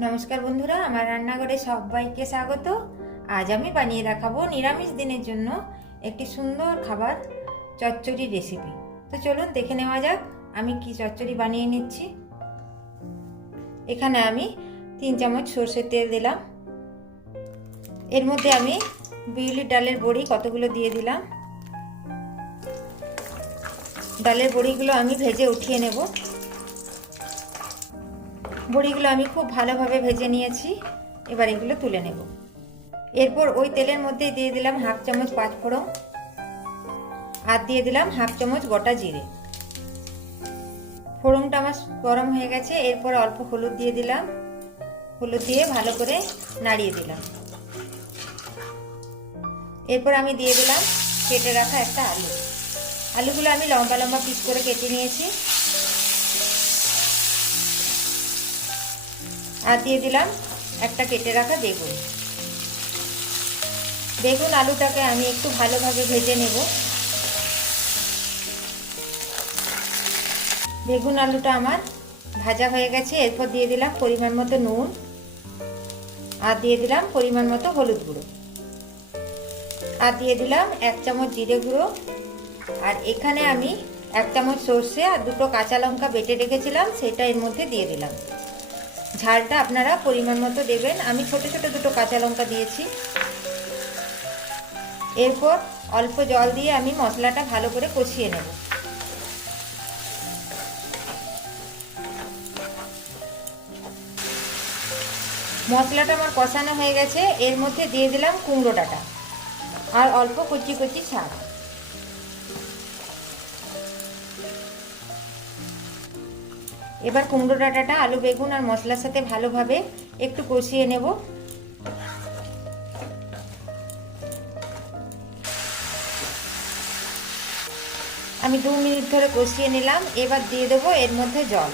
নমস্কার বন্ধুরা, আমার রান্নাঘরে সবাইকে স্বাগত। আজ আমি বানিয়ে দেখাবো নিরামিষ দিনের জন্য একটি সুন্দর খাবার চচ্চড়ি রেসিপি তো চলুন দেখে নেওয়া যাক, আমি কি চচ্চড়ি বানিয়ে নিচ্ছি। এখানে আমি তিন চামচ সর্ষের তেল দিলাম। এর মধ্যে আমি বিউলির ডালের বড়ি কতগুলো দিয়ে দিলাম। ডালের বড়িগুলো আমি ভেজে উঠিয়ে নেব। বড়িগুলো আমি খুব ভালোভাবে ভেজে নিয়েছি। এবার এগুলো তুলে নেব। এরপর ওই তেলের মধ্যে দিয়ে দিলাম হাফ চামচ পাঁচ ফোড়ন আর দিয়ে দিলাম হাফ চামচ গোটা জিরে। ফোড়নটা আমার গরম হয়ে গেছে, এরপর অল্প হলুদ দিয়ে দিলাম। হলুদ দিয়ে ভালো করে নাড়িয়ে দিলাম। এরপর আমি দিয়ে দিলাম কেটে রাখা একটা আলু। আলুগুলো আমি লম্বা লম্বা পিস করে কেটে নিয়েছি। আর দিয়ে দিলাম একটা কেটে রাখা বেগুন। বেগুন আলুটাকে আমি একটু ভালোভাবে ভেজে নেব। বেগুন আলুটা আমার ভাজা হয়ে গেছে, এরপর দিয়ে দিলাম পরিমাণ মতো নুন আর দিয়ে দিলাম পরিমাণ মতো হলুদ গুঁড়ো। আর দিয়ে দিলাম এক চামচ জিরে গুঁড়ো। আর এখানে আমি এক চামচ সর্ষে আর দুটো কাঁচা লঙ্কা বেটে রেখেছিলাম, সেটা এর মধ্যে দিয়ে দিলাম। ঝালটা আপনারা পরিমাণ মতো দেবেন। আমি ছোট ছোট দুটো কাঁচা লঙ্কা দিয়েছি। এরপর অল্প জল দিয়ে আমি মশলাটা ভালো করে কষিয়ে নেব। মশলাটা আমার কষানো হয়ে গেছে। এর মধ্যে দিয়ে দিলাম কুমড়ো ডাটা আর অল্প কচি কচি শাক। এবার কুমড়ো ডাঁটাটা, আলু বেগুন আর মশলার সাথে ভালোভাবে একটু কষিয়ে নেব। আমি দু মিনিট ধরে কষিয়ে নিলাম, এবার দিয়ে দেবো এর মধ্যে জল।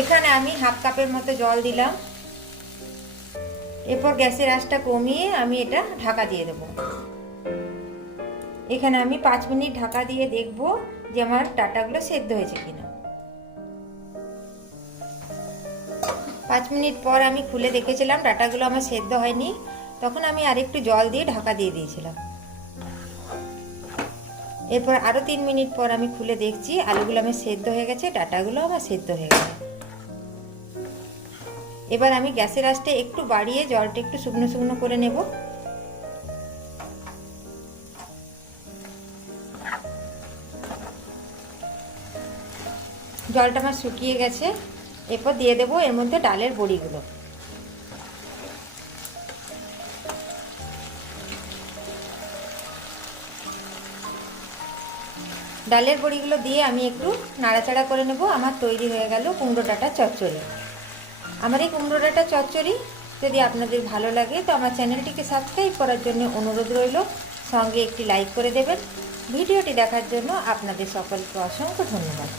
এখানে আমি হাফ কাপের মতো জল দিলাম। এরপর গ্যাসের আঁচটা কমিয়ে আমি এটা ঢাকা দিয়ে দেবো। এখানে আমি পাঁচ মিনিট ঢাকা দিয়ে দেখব যে আমার ডাটাগুলো সেদ্ধ হয়েছে কিনা। পাঁচ মিনিট পর আমি খুলে দেখেছিলাম ডাটাগুলো আমার সেদ্ধ হয়নি। তখন আমি আরেকটু জল দিয়ে ঢাকা দিয়ে দিয়েছিলাম। এরপর আরও তিন মিনিট পর আমি খুলে দেখছি আলুগুলো আমার সেদ্ধ হয়ে গেছে ডাটাগুলো আমার সেদ্ধ হয়ে গেছে। এবার আমি গ্যাসের আঁচটা একটু বাড়িয়ে জলটা একটু শুকনো শুকনো করে নেব। জলটা আমার শুকিয়ে গেছে। এরপর দিয়ে দেবো এর মধ্যে ডালের বড়িগুলো। ডালের বড়িগুলো দিয়ে আমি একটু নাড়াচাড়া করে নেব। আমার তৈরি হয়ে গেল কুমড়ো ডাটা চচ্চড়ি। আমার এই কুমড়ো ডাটা চচ্চড়ি যদি আপনাদের ভালো লাগে, তো আমার চ্যানেলটিকে সাবস্ক্রাইব করার জন্য অনুরোধ রইল। সঙ্গে একটি লাইক করে দেবেন। ভিডিওটি দেখার জন্য আপনাদের সকলকে অসংখ্য ধন্যবাদ।